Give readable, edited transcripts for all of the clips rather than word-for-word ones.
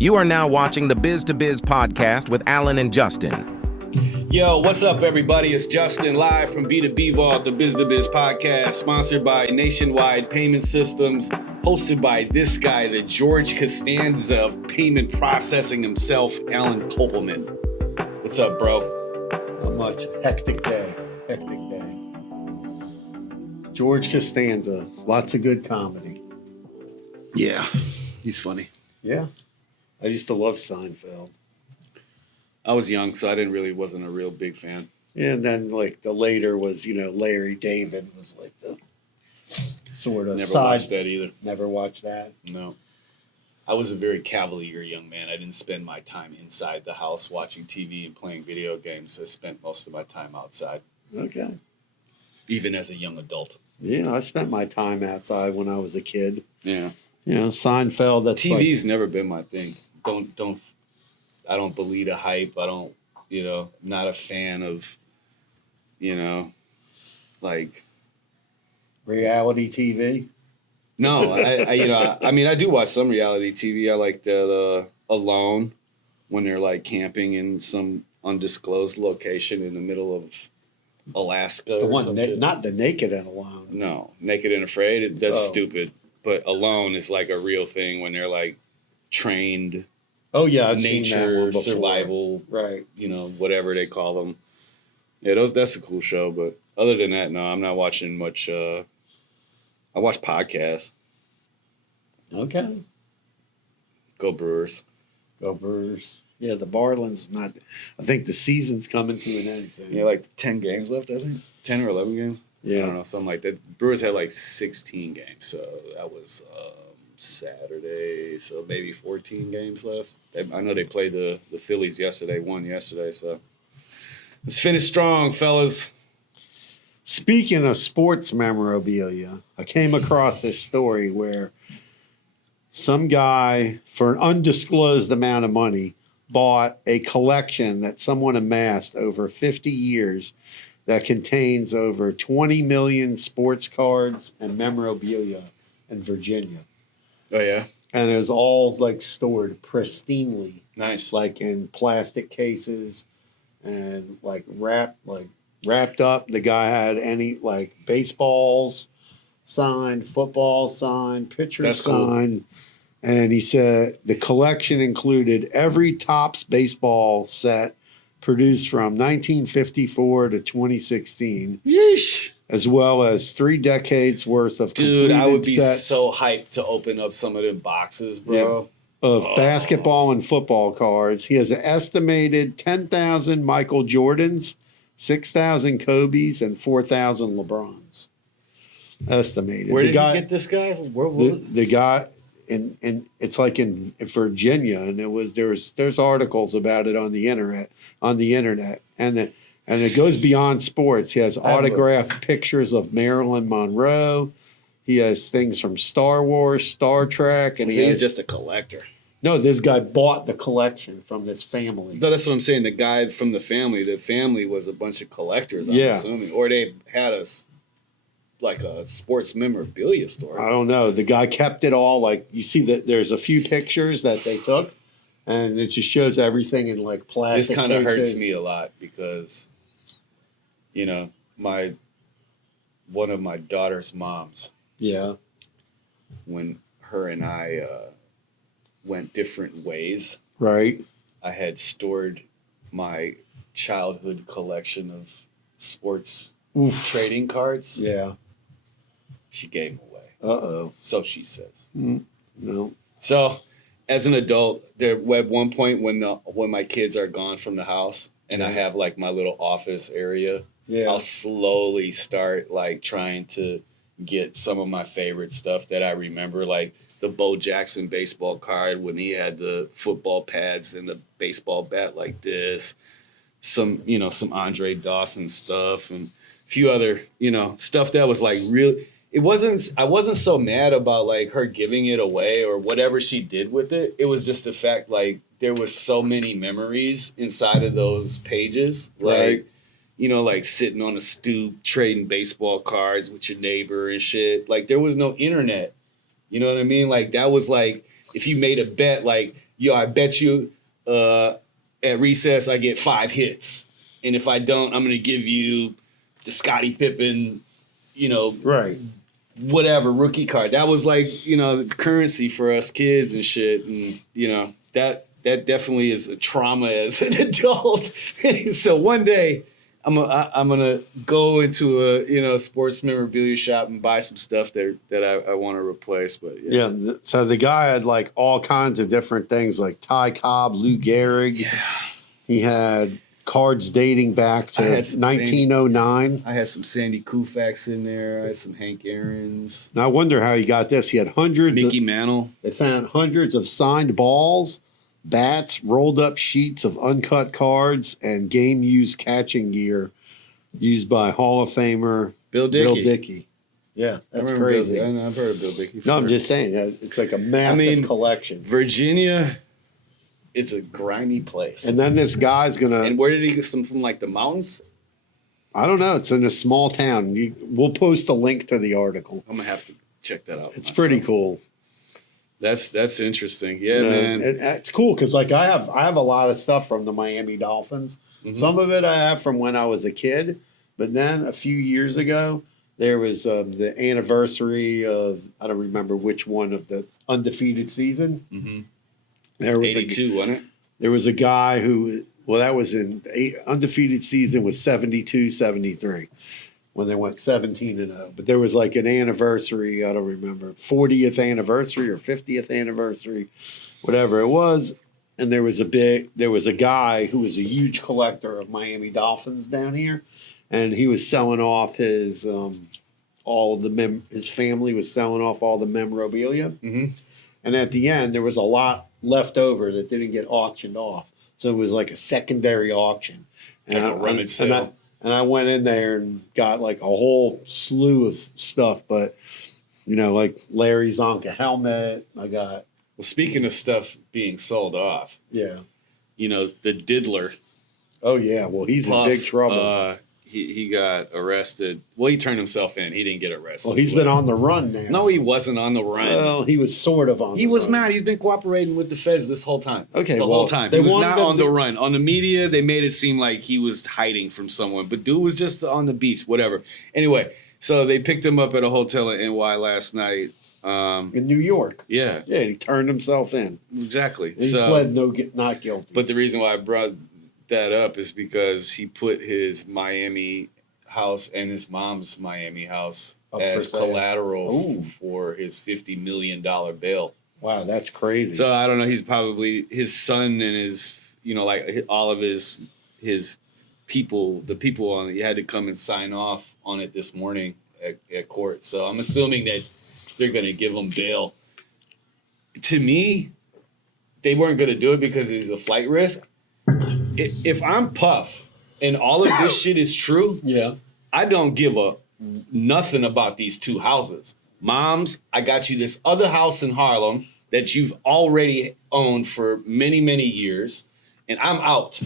You are now watching the Biz to Biz podcast with Alan and Justin. Yo, what's up, everybody? It's Justin live from B2B Vault, the Biz to Biz podcast, sponsored by Nationwide Payment Systems, hosted by this guy, the George Costanza of payment processing himself, Alan Kopelman. What's up, bro? Not much. Hectic day. George Costanza. Lots of good comedy. Yeah, he's funny. Yeah. I used to love Seinfeld. I was young, so wasn't a real big fan. And then like the later was, Larry David was like the sort of Never side. watched that either. Never watched that. No. I was a very cavalier young man. I didn't spend my time inside the house watching TV and playing video games. I spent most of my time outside, Okay. even as a young adult. Yeah, I spent my time outside when I was a kid. Yeah. Seinfeld, that's TV's never been my thing. I don't believe the hype. I don't, not a fan of, like. reality TV. No, I do watch some reality TV. I like that Alone, when they're like camping in some undisclosed location in the middle of Alaska. The or one, some shit. not the Naked and Alone. No, Naked and Afraid. That's stupid. But Alone is like a real thing when they're like trained. Oh yeah, I've seen that one Nature, before. survival, Right. Whatever they call them. Yeah, that's a cool show. But other than that, no, I'm not watching much. I watch podcasts. Okay. Go Brewers. Go Brewers. Yeah, the Marlins not. I think the season's coming to an end soon. Yeah, like 10 games left, I think. 10 or 11 games. I don't Yeah. know, something like that. Brewers had like 16 games, so that was Saturday, so maybe 14 games left. I know they played the Phillies won yesterday, so let's finish strong, fellas. Speaking of sports memorabilia, I came across this story where some guy, for an undisclosed amount of money, bought a collection that someone amassed over 50 years that contains over 20 million sports cards and memorabilia in Virginia. Oh, yeah? And it was all like stored pristinely, Nice. like in plastic cases and like wrapped up. The guy had any like baseballs signed, football signed, pitchers That's cool. signed. And he said the collection included every Topps baseball set produced from 1954 to 2016, Yeesh. as well as 3 decades worth of Dude, I would be completed sets so hyped to open up some of them boxes, bro. of basketball and football cards. He has an estimated 10,000 Michael Jordans, 6,000 Kobe's, and 4,000 LeBrons. Estimated. Where The did guy- you get this guy? the guy in it's like in Virginia, and there's articles about it on the internet, and it goes beyond sports. He has autographed pictures of Marilyn Monroe. He has things from Star Wars, Star Trek, and He's just a collector. no. This guy bought the collection from this family. No, that's what I'm saying. The guy from the family was a bunch of collectors, I'm Yeah. assuming. Or they had a sports memorabilia store. I don't know. The guy kept it all. Like you see that there's a few pictures that they took, and it just shows everything in like This plastic. kind of hurts cases. me a lot because, one of my daughter's moms, Yeah. when her and I went different ways, Right. I had stored my childhood collection of sports Oof. trading cards. Yeah. She gave them away. Uh-oh. So she says. No. So, as an adult, at one point when my kids are gone from the house and I have like my little office area, Yeah. I'll slowly start like trying to get some of my favorite stuff that I remember, like the Bo Jackson baseball card when he had the football pads and the baseball bat like this. Some Andre Dawson stuff and a few other, stuff that was like real. I wasn't so mad about like her giving it away or whatever she did with it. It was just the fact like there was so many memories inside of those pages. Right. Like sitting on a stoop trading baseball cards with your neighbor and shit. Like there was no internet. You know what I mean? Like that was like if you made a bet, like yo, I bet you at recess I get 5 hits. And if I don't, I'm going to give you the Scottie Pippen, Right. whatever, rookie card. That was like, currency for us kids and shit. And, that definitely is a trauma as an adult. So one day I'm gonna go into a sports memorabilia shop and buy some stuff that I want to replace. But Yeah. So the guy had like all kinds of different things, like Ty Cobb, Lou Gehrig. Yeah. He had cards dating back to I had some 1909. I had some Sandy Koufax in there. I had some Hank Aaron's. Now I wonder how he got this. He had hundreds. Mickey Mantle. They found hundreds of signed balls, bats, rolled up sheets of uncut cards, and game used catching gear used by Hall of Famer Bill Dickey. Yeah, I that's remember crazy. I've heard of Bill Dickey. No, I'm just saying it's like a massive collection. Virginia is a grimy place. And then this guy's gonna. And where did he get some from? Like the mountains? I don't know. It's in a small town. We'll post a link to the article. I'm gonna have to check that out. It's myself. pretty cool. That's interesting. Yeah, man. It's cool because like I have a lot of stuff from the Miami Dolphins. Mhm. Some of it I have from when I was a kid, but then a few years ago there was the anniversary of, I don't remember which one, of the undefeated season. Mhm. There was 82, wasn't it? there was a guy who, well, that was in undefeated season was 72, 73 when they went 17-0. But there was like an anniversary, I don't remember, 40th anniversary or 50th anniversary, whatever it was. And there was a guy who was a huge collector of Miami Dolphins down here, and he was selling off his his family was selling off all the memorabilia. Mm-hmm. And at the end, there was a lot left over that didn't get auctioned off. So it was like a secondary auction. Like a rummage sale. And I went in there and got like a whole slew of stuff. But, like Larry Zonka helmet, I got. Well, speaking of stuff being sold off, Yeah. The diddler. Oh, yeah. Well, he's Puff, in big trouble. He got arrested. Well, he turned himself in. He didn't get arrested. Well, he's been on the run now. No, he wasn't on the run. Well, he was sort of on He the was run. not. He's been cooperating with the feds this whole time. Okay, the well, whole time. they He was wanted not him on the to- run. On the media, they made it seem like he was hiding from someone, but dude was just on the beach, whatever. Anyway, so they picked him up at a hotel in NY last night. In New York. Yeah, Yeah, he turned himself in. exactly. He pled not guilty. But the reason why I brought that up is because he put his Miami house and his mom's Miami house Up for as sale. collateral Ooh. for his $50 million bail. Wow, that's crazy. So I don't know. He's probably his son and his, like all of his people, the people on it, he had to come and sign off on it this morning at court. So I'm assuming that they're going to give him bail. To me, they weren't going to do it because he's a flight risk. If I'm Puff and all of this shit is true, yeah. I don't give a nothing about these 2 houses. Moms, I got you this other house in Harlem that you've already owned for many, many years, and I'm out.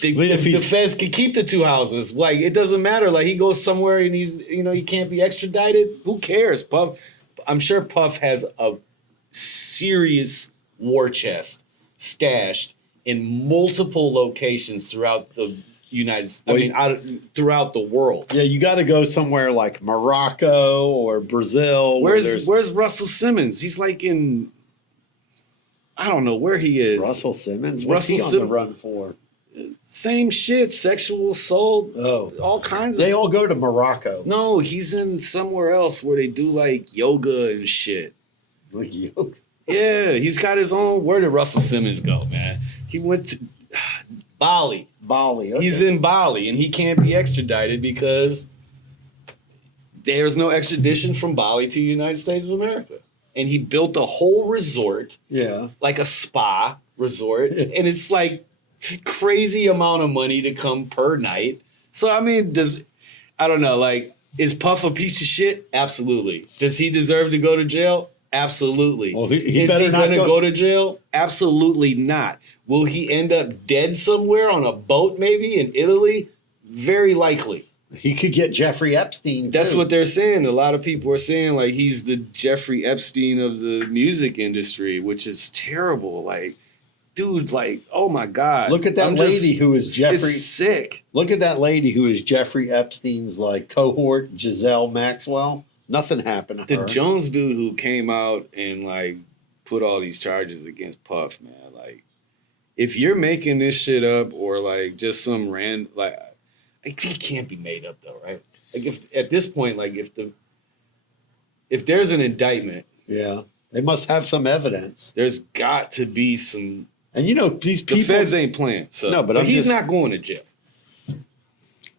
The feds can keep the 2 houses. Like, it doesn't matter. Like, he goes somewhere and he's, he can't be extradited. Who cares, Puff? I'm sure Puff has a serious war chest stashed in multiple locations throughout the United States. Throughout the world. Yeah, you got to go somewhere like Morocco or Brazil. Where's Russell Simmons? He's like in, I don't know where he is. Russell Simmons? What's he on the run for? Same shit, sexual assault, all kinds of. They all go to Morocco. No, he's in somewhere else where they do like yoga and shit. Like yoga? Yeah, he's got his own. Where did Russell Simmons go, man? He went to Bali. Bali. Okay. He's in Bali, and he can't be extradited because there's no extradition from Bali to the United States of America. And he built a whole resort, like a spa resort, and it's like crazy amount of money to come per night. So I mean, I don't know, like, is Puff a piece of shit? Absolutely. Does he deserve to go to jail? Absolutely. Well, is he going to go to jail? Absolutely not. Will he end up dead somewhere on a boat maybe in Italy? Very likely. He could get Jeffrey Epstein. That's too. what they're saying. A lot of people are saying like he's the Jeffrey Epstein of the music industry, which is terrible. Like, dude, like, oh my God. Look at that lady who is Jeffrey. It's sick. Look at that lady who is Jeffrey Epstein's like cohort, Giselle Maxwell. Nothing happened to The her. Jones dude who came out and like put all these charges against Puff, man. Like, if you're making this shit up or like just some random, like, he can't be made up though, right? Like, if at this point, like, if there's an indictment, Yeah, they must have some evidence. there's got to be some. And you know these The people. feds ain't playing, so No, but I'm he's just- not going to jail.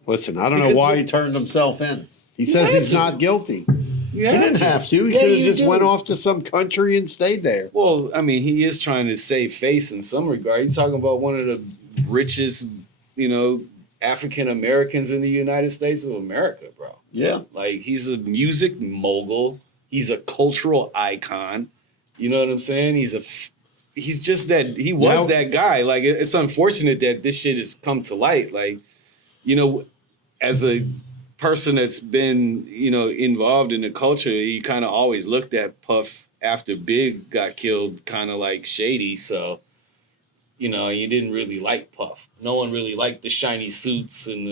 Listen, I don't He know could- why he turned himself in. He says had he's to. not guilty. You He didn't have to. He Yeah, could have you just do. went off to some country and stayed there. Well, I mean, he is trying to save face in some regard. He's talking about one of the richest, African Americans in the United States of America, bro. Yeah. Like, he's a music mogul. He's a cultural icon. You know what I'm saying? He's just that. He was Now- that guy. Like, it's unfortunate that this shit has come to light. Like, as a person that's been, involved in the culture, he kind of always looked at Puff after Big got killed kind of like shady. So, you didn't really like Puff. No one really liked the shiny suits and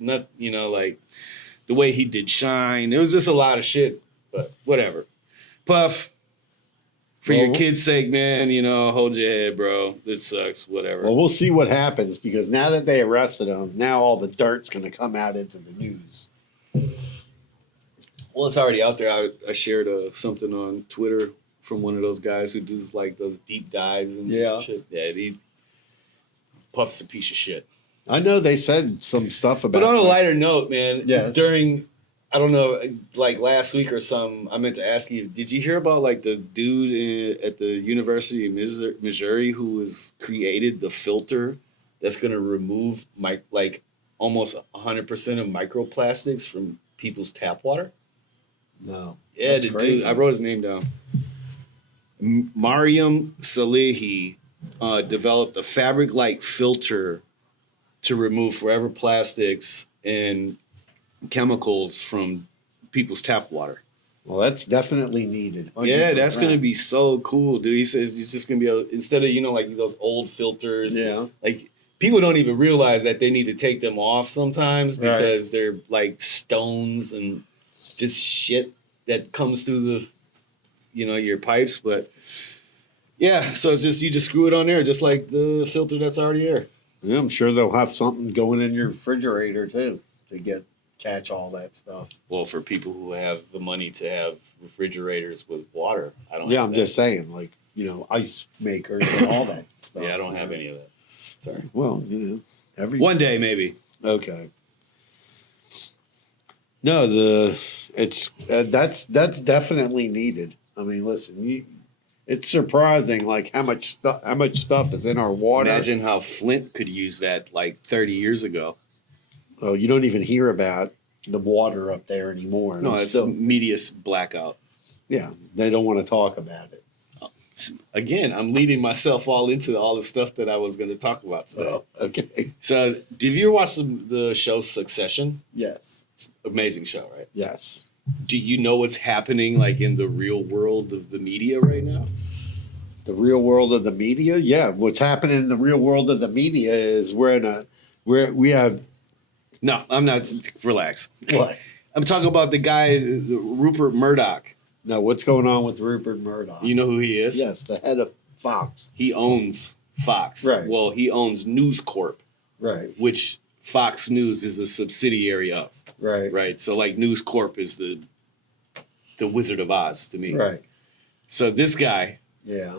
like the way he did Shine. It was just a lot of shit, but whatever. Puff, for your Well, kid's sake, man, hold your head, bro. This sucks, whatever. Well, we'll see what happens because now that they arrested him, now all the dirt's going to come out into the news. Well, it's already out there. I shared something on Twitter from one of those guys who does like those deep dives and Yeah. shit. Yeah, Puff's a piece of shit. I know they said some stuff about. But on a like, lighter note, man, Yes. during, I don't know, like last week or something, I meant to ask you, did you hear about like the dude at the University of Missouri who has created the filter that's going to remove almost 100% of microplastics from people's tap water? no. Yeah, That's the crazy. dude, I wrote his name down. Mariam Salehi developed a fabric-like filter to remove forever plastics and chemicals from people's tap water. Well, that's definitely needed. Yeah, that's 100%. gonna be so cool, dude. He says he's just gonna be able, instead of like those old filters. Yeah. Like, people don't even realize that they need to take them off sometimes Right. because they're like stones and just shit that comes through the, your pipes. But yeah, so it's just, you just screw it on there, just like the filter that's already there. Yeah, I'm sure they'll have something going in your refrigerator too to catch all that stuff. Well, for people who have the money to have refrigerators with water, I don't. Yeah, have I'm that. just saying, like ice makers and all that stuff. Yeah, I don't have any of that. Sorry. Well, every One day, maybe. Okay. No, that's definitely needed. I mean, listen, it's surprising like how much stuff is in our water. Imagine how Flint could use that like 30 years ago. Oh, you don't even hear about the water up there anymore. No, And it's still, media blackout. yeah, they don't want to talk about it. Again, I'm leading myself all into all the stuff that I was going to talk about today. Oh, okay. So, did you ever watch the show Succession? Yes. Amazing show, right? Yes. Do you know what's happening like in the real world of the media right now? The real world of the media. Yeah, what's happening in the real world of the media is we have No, I'm not. Relax. what? I'm talking about the guy, Rupert Murdoch. No, what's going on with Rupert Murdoch? You know who he is? Yes, the head of Fox. He owns Fox. Right. Well, he owns News Corp, Right. which Fox News is a subsidiary of. Right. Right. So like News Corp is the Wizard of Oz to me. Right. So this guy, Yeah.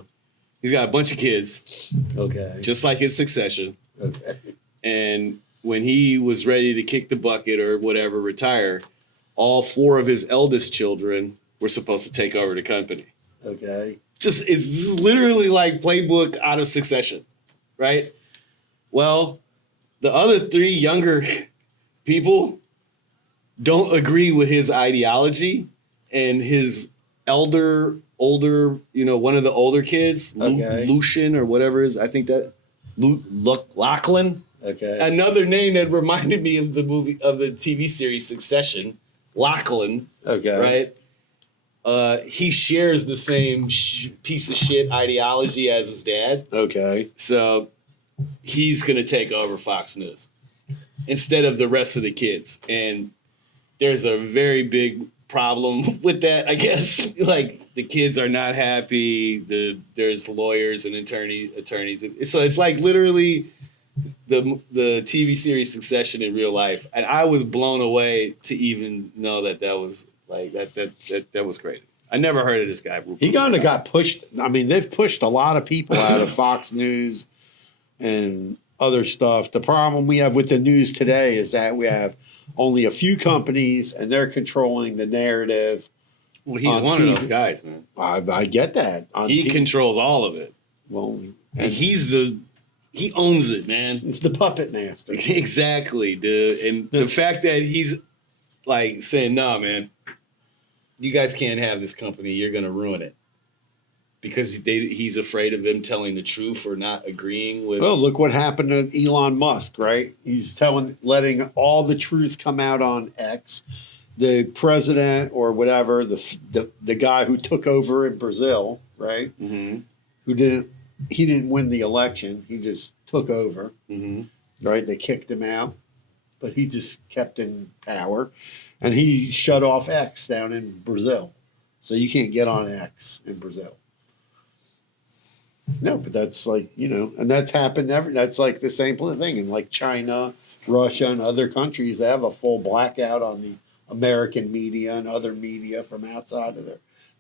he's got a bunch of kids, Okay. just like his Succession. Okay. And when he was ready to kick the bucket or whatever, retire, all 4 of his eldest children were supposed to take over the company. Okay. It's literally like playbook out of Succession, right? Well, the other 3 younger people don't agree with his ideology, and his older, one of the older kids, Okay. Lucian or whatever is, I think that Lachlan, Okay. Another name that reminded me of the TV series Succession, Lachlan. Okay. Right. He shares the same piece of shit ideology as his dad. Okay. So he's gonna take over Fox News instead of the rest of the kids. And there's a very big problem with that, I guess. Like the kids are not happy. There's lawyers and attorneys. So it's like literally the TV series Succession in real life. And I was blown away to even know that was like that was great. I never heard of this guy. He kind of got pushed. I mean, they've pushed a lot of people out of Fox News and other stuff. The problem we have with the news today is that we have only a few companies and they're controlling the narrative. Well, he's one TV. of those guys, man. I get that. He controls all of it. Well, And he owns it, man. it's the puppet master. Exactly, dude. And the fact that he's like saying, "No, man, you guys can't have this company. You're gonna ruin it," because he's afraid of them telling the truth or not agreeing with. Well, look what happened to Elon Musk, right? He's letting all the truth come out on X. The president or whatever, the guy who took over in Brazil, right? Mm-hmm. He didn't win the election. He just took over, Mm-hmm. right? They kicked him out, but he just kept in power, and he shut off X down in Brazil, so you can't get on X in Brazil. No, but that's like, and that's happened that's like the same thing in like China, Russia, and other countries. They have a full blackout on the American media and other media from outside of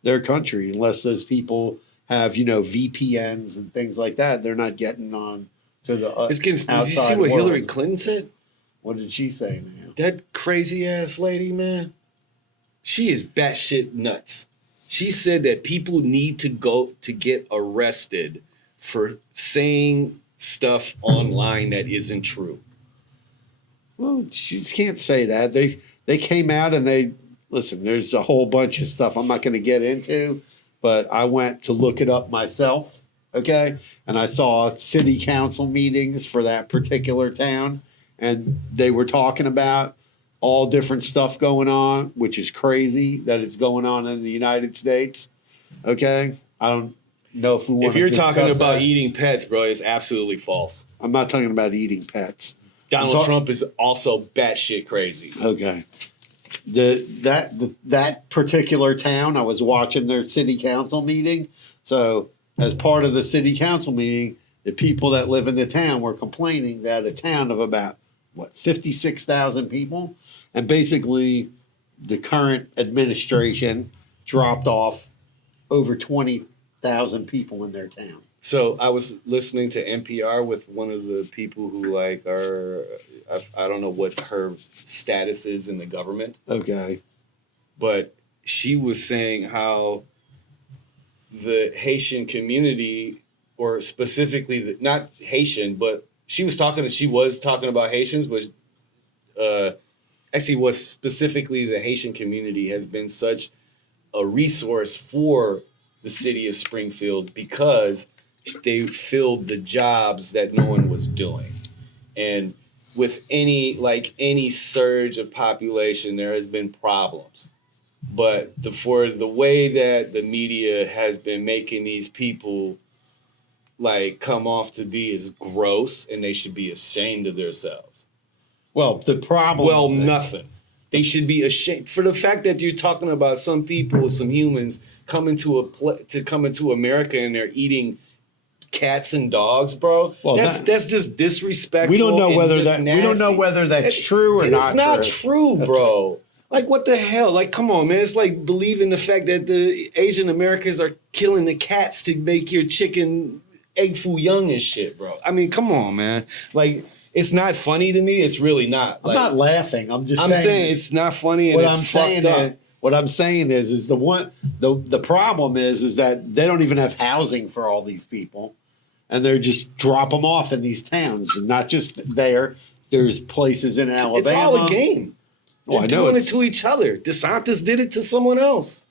their country, unless those people have, VPNs and things like that. They're not getting on to the Did you outside see what world. Hillary Clinton said? What did she say now? That crazy ass lady, man. She is batshit nuts. She said that people need to go to get arrested for saying stuff online that isn't true. Well, she can't say that. They came out and listen, there's a whole bunch of stuff I'm not going to get into, but I went to look it up myself, okay? And I saw city council meetings for that particular town, and they were talking about all different stuff going on, which is crazy that it's going on in the United States, okay? I don't know if we want If you're talking about eating pets, bro, it's absolutely false. I'm not talking about eating pets. Donald Trump is also batshit crazy. Okay. That particular town, I was watching their city council meeting. So as part of the city council meeting, the people that live in the town were complaining that a town of about 56,000 people, and basically the current administration dropped off over 20,000 people in their town. So I was listening to NPR with one of the people who like are, I don't know what her status is in the government, Okay. but she was saying how the Haitian community, or specifically not Haitian, but she was talking about Haitians, but actually was specifically the Haitian community has been such a resource for the city of Springfield because they filled the jobs that no one was doing. And with any surge of population, there has been problems. But for the way that the media has been making these people like come off to be as gross, and they should be ashamed of themselves. Well, the problem. Well, nothing. They should be ashamed for the fact that you're talking about some people, some humans coming to America and they're eating cats and dogs, bro. Well, that's just disrespectful. We don't know whether nasty. that's true or And not. it's not true, bro. Like, what the hell? Like, come on, man. It's like believing the fact that the Asian Americans are killing the cats to make your chicken egg foo young and shit, bro. I mean, come on, man. Like, it's not funny to me. It's really not. I'm not laughing. I'm saying it's not funny and it's fucked up. What I'm saying is the problem is that they don't even have housing for all these people, and they're just drop them off in these towns, and not just there. There's places in Alabama. It's all a game. They're doing it to each other. DeSantis did it to someone else.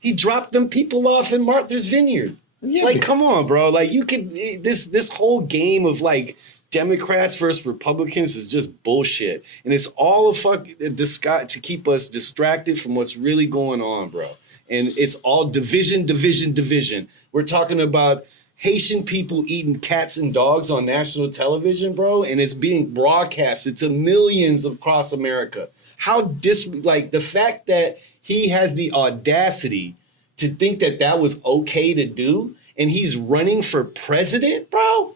He dropped them people off in Martha's Vineyard. Yeah, like, come on, bro. Like, you could this whole game of like Democrats versus Republicans is just bullshit. And it's all a disguise to keep us distracted from what's really going on, bro. And it's all division, division, division. We're talking about Haitian people eating cats and dogs on national television, bro, and it's being broadcasted to millions across America. Like the fact that he has the audacity to think that that was okay to do, and he's running for president, bro.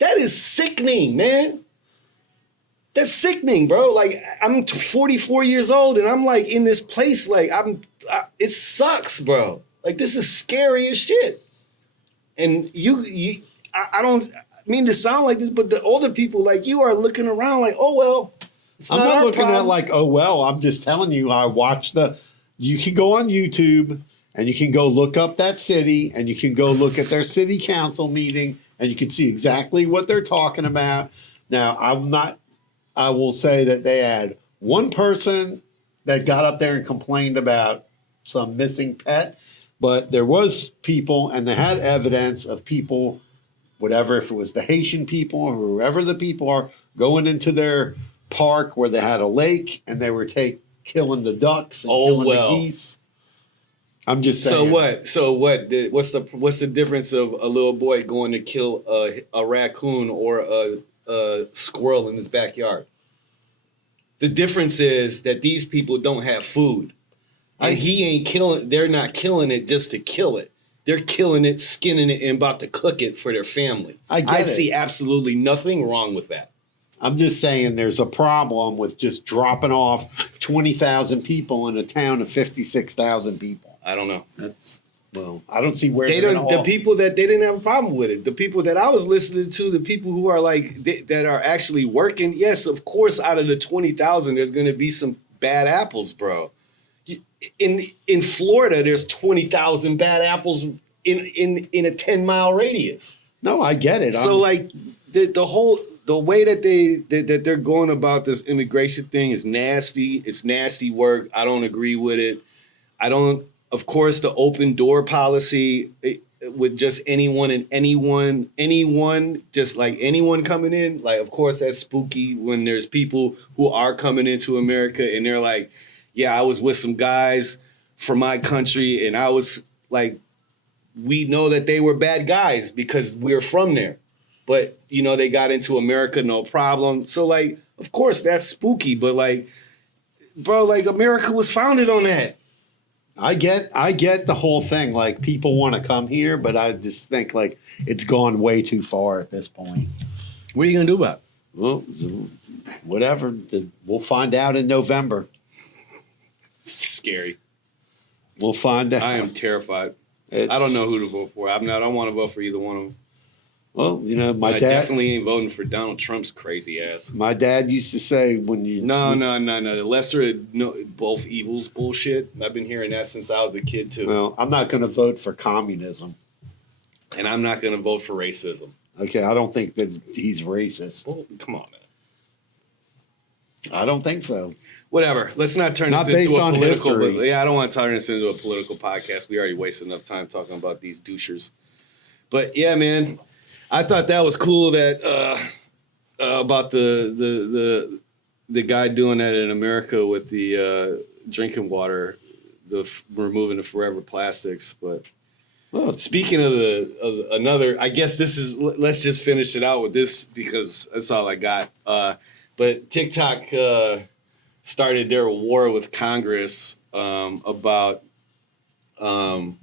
That is sickening, man. That's sickening, bro. Like, I'm 44 years old and I'm like in this place, like it sucks, bro. Like, this is scary as shit. And I don't mean to sound like this, but the older people like you are looking around like, oh, well, I'm not looking at it like, oh, well, I'm just telling you, you can go on YouTube and you can go look up that city and you can go look at their city council meeting and you can see exactly what they're talking about. Now, I will say that they had one person that got up there and complained about some missing pet, but there was people and they had evidence of people, whatever, if it was the Haitian people or whoever the people are, going into their park where they had a lake and they were killing the ducks and killing the geese. I'm just saying. So what? What's the difference of a little boy going to kill a raccoon or a squirrel in his backyard? The difference is that these people don't have food, and they're not killing it just to kill it. They're killing it, skinning it, and about to cook it for their family. I see absolutely nothing wrong with that. I'm just saying there's a problem with just dropping off 20,000 people in a town of 56,000 people. I don't know. I don't see where the people that they didn't have a problem with it. The people that I was listening to, the people who are like that are actually working. Yes, of course, out of the 20,000, there's going to be some bad apples, bro. In Florida, there's 20,000 bad apples in a 10-mile radius. No, I get it. So like the way that they're going about this immigration thing is nasty. It's nasty work. I don't agree with it. Of course, the open door policy with just anyone, just like anyone coming in, like, of course, that's spooky when there's people who are coming into America and they're like, yeah, I was with some guys from my country and I was like, we know that they were bad guys because we're from there. But, they got into America, no problem. So, like, of course, that's spooky. But, like, bro, like, America was founded on that. I get the whole thing. Like, people want to come here, but I just think, like, it's gone way too far at this point. What are you going to do about it? Well, whatever. We'll find out in November. It's scary. We'll find out. I am terrified. I don't know who to vote for. I don't want to vote for either one of them. Well, my dad definitely ain't voting for Donald Trump's crazy ass. My dad used to say when you No. The lesser of both evils bullshit. I've been hearing that since I was a kid too. Well, I'm not going to vote for communism, and I'm not going to vote for racism. Okay, I don't think that he's racist. Well, come on, man. I don't think so. Whatever. Let's not turn not this based into a on political. history. Yeah, I don't want to turn this into a political podcast. We already wasted enough time talking about these douchers. But yeah, man. I thought that was cool that about the guy doing that in America with the drinking water, removing the forever plastics. But speaking of another, I guess let's just finish it out with this because that's all I got. But TikTok started their war with Congress about them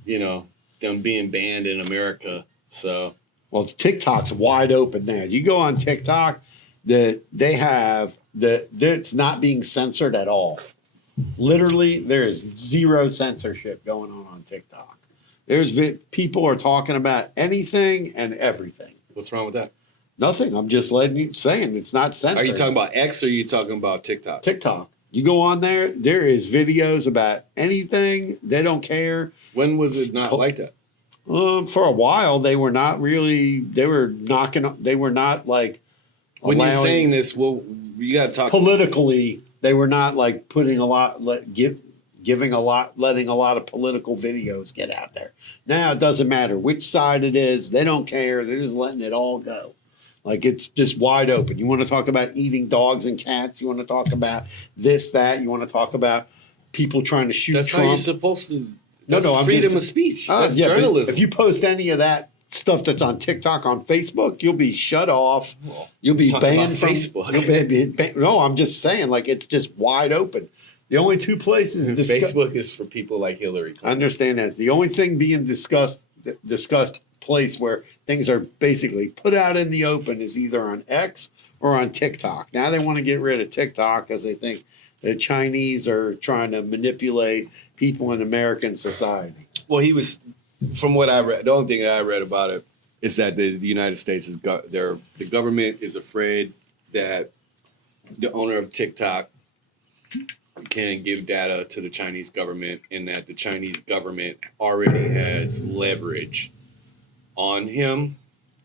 being banned in America. So. Well, TikTok's wide open now. You go on TikTok, it's not being censored at all. Literally, there is zero censorship going on TikTok. People are talking about anything and everything. What's wrong with that? Nothing. I'm just saying it's not censored. Are you talking about X or are you talking about TikTok? TikTok. You go on there is videos about anything. They don't care. When was it not like that? For a while, they were not really. They were not like. When you're saying this, well, you got to talk politically. They were not like putting a lot, giving a lot, letting a lot of political videos get out there. Now it doesn't matter which side it is. They don't care. They're just letting it all go. Like it's just wide open. You want to talk about eating dogs and cats? You want to talk about this, that? You want to talk about people trying to shoot That's Trump? how you're supposed to. That's I'm freedom just- of speech. Ah, That's yeah, but journalism. if you post any of that stuff that's on TikTok, on Facebook, you'll be shut off. You'll be talking banned about from Facebook. You'll be banned. No, I'm just saying, like it's just wide open. The only two places Facebook is for people like Hillary I Clinton. understand that. The only thing being discussed place where things are basically put out in the open is either on X or on TikTok. Now they want to get rid of TikTok because they think the Chinese are trying to manipulate people in American society. Well, he was, from what I read, the only thing that I read about it is that the United States is the government is afraid that the owner of TikTok can give data to the Chinese government, and that the Chinese government already has leverage on him.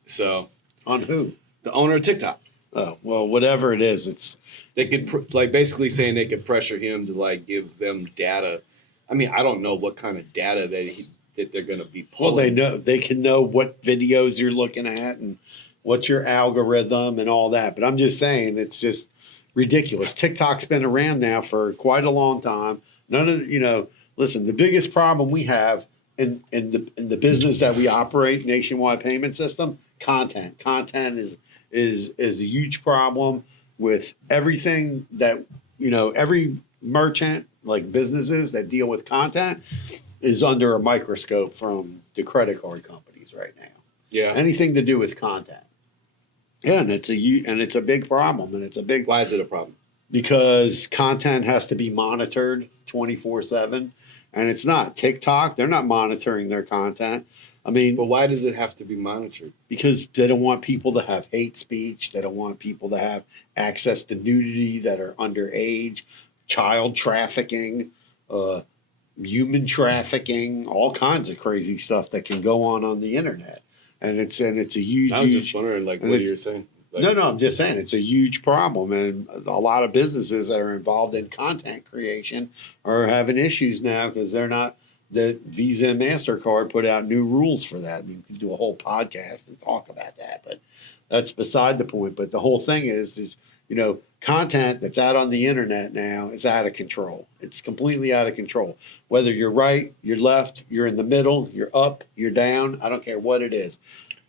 So, On who? the owner of TikTok, Oh, well, whatever it is, it's they could basically saying they could pressure him to like give them data. I mean, I don't know what kind of data that they're going to be well, pulling. they can know what videos you're looking at and what's your algorithm and all that. But I'm just saying, it's just ridiculous. TikTok's been around now for quite a long time. None of listen, the biggest problem we have in the business that we operate, nationwide payment system, content. Content is a huge problem with everything that every merchant, like businesses that deal with content, is under a microscope from the credit card companies right now. Yeah. Anything to do with content. Yeah, and it's a big problem, and it's a big Why is it a problem? because content has to be monitored 24/7, and it's not. TikTok, they're not monitoring their content. I mean, But why does it have to be monitored? because they don't want people to have hate speech. They don't want people to have access to nudity that are underage, child trafficking, human trafficking, all kinds of crazy stuff that can go on the internet. And it's a huge, I was huge. just wondering, like, and what it- you're saying. Like, No, I'm just saying it's a huge problem, and a lot of businesses that are involved in content creation are having issues now because they're not. The Visa and MasterCard put out new rules for that. I mean, we could do a whole podcast and talk about that, but that's beside the point. But the whole thing is content that's out on the internet now is out of control. It's completely out of control. Whether you're right, you're left, you're in the middle, you're up, you're down. I don't care what it is.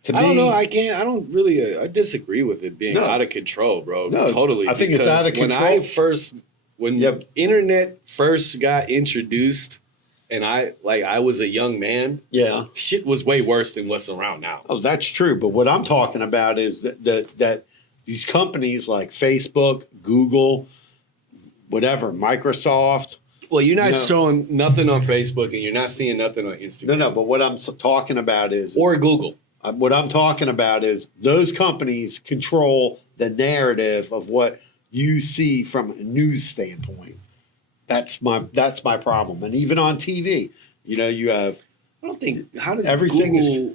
To I don't me, know. I don't really. I disagree with it being No. out of control, bro. No, Totally. I think it's out of Because control. When Yep. internet first got introduced, and I was a young man, Yeah. shit was way worse than what's around now. Oh, that's true. But what I'm talking about is that these companies like Facebook, Google, whatever, Microsoft. Well, you're not No. showing nothing on Facebook, and you're not seeing nothing on Instagram No. But what I'm talking about is or Google. what I'm talking about is those companies control the narrative of what you see from a news standpoint. That's my problem. And even on TV, you have I don't think how does Everything is- Google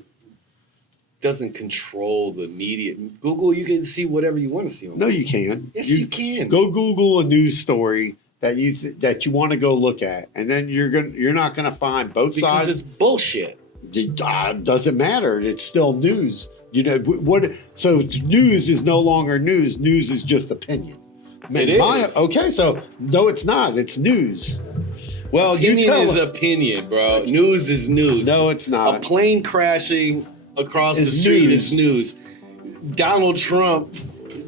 doesn't control the media. Google, you can see whatever you want to see on. no, you can. Yes, you can. Go Google a news story that you want to go look at, and then you're not gonna find both because sides. it's bullshit. It doesn't matter. It's still news. What? So news is no longer news. News is just opinion. It is. Okay, so no, it's not. It's news. Well, you Opinion tell. is opinion, bro. News is news. No, it's A not. plane crashing across the Is street news. is news. Donald Trump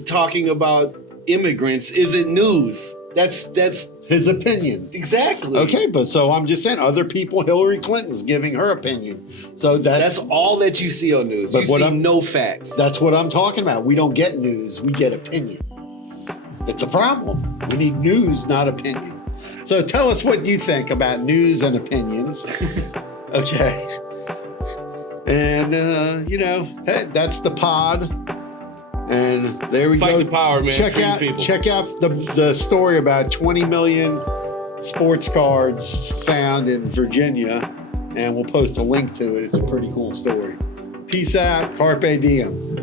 talking about immigrants isn't news. That's His opinion. exactly Okay, but so I'm just saying, other people. Hillary Clinton's giving her opinion. So That's all that you see on news. But You what see I'm- no facts. That's what I'm talking about. We don't get news, we get opinion. It's a problem. We need news, not opinion. So tell us what you think about news and opinions. Okay. And, hey, that's the pod. And there we Fight go. the power, man. Check Free out, people. check out the story about 20 million sports cards found in Virginia. And we'll post a link to it. It's a pretty cool story. Peace out. Carpe diem.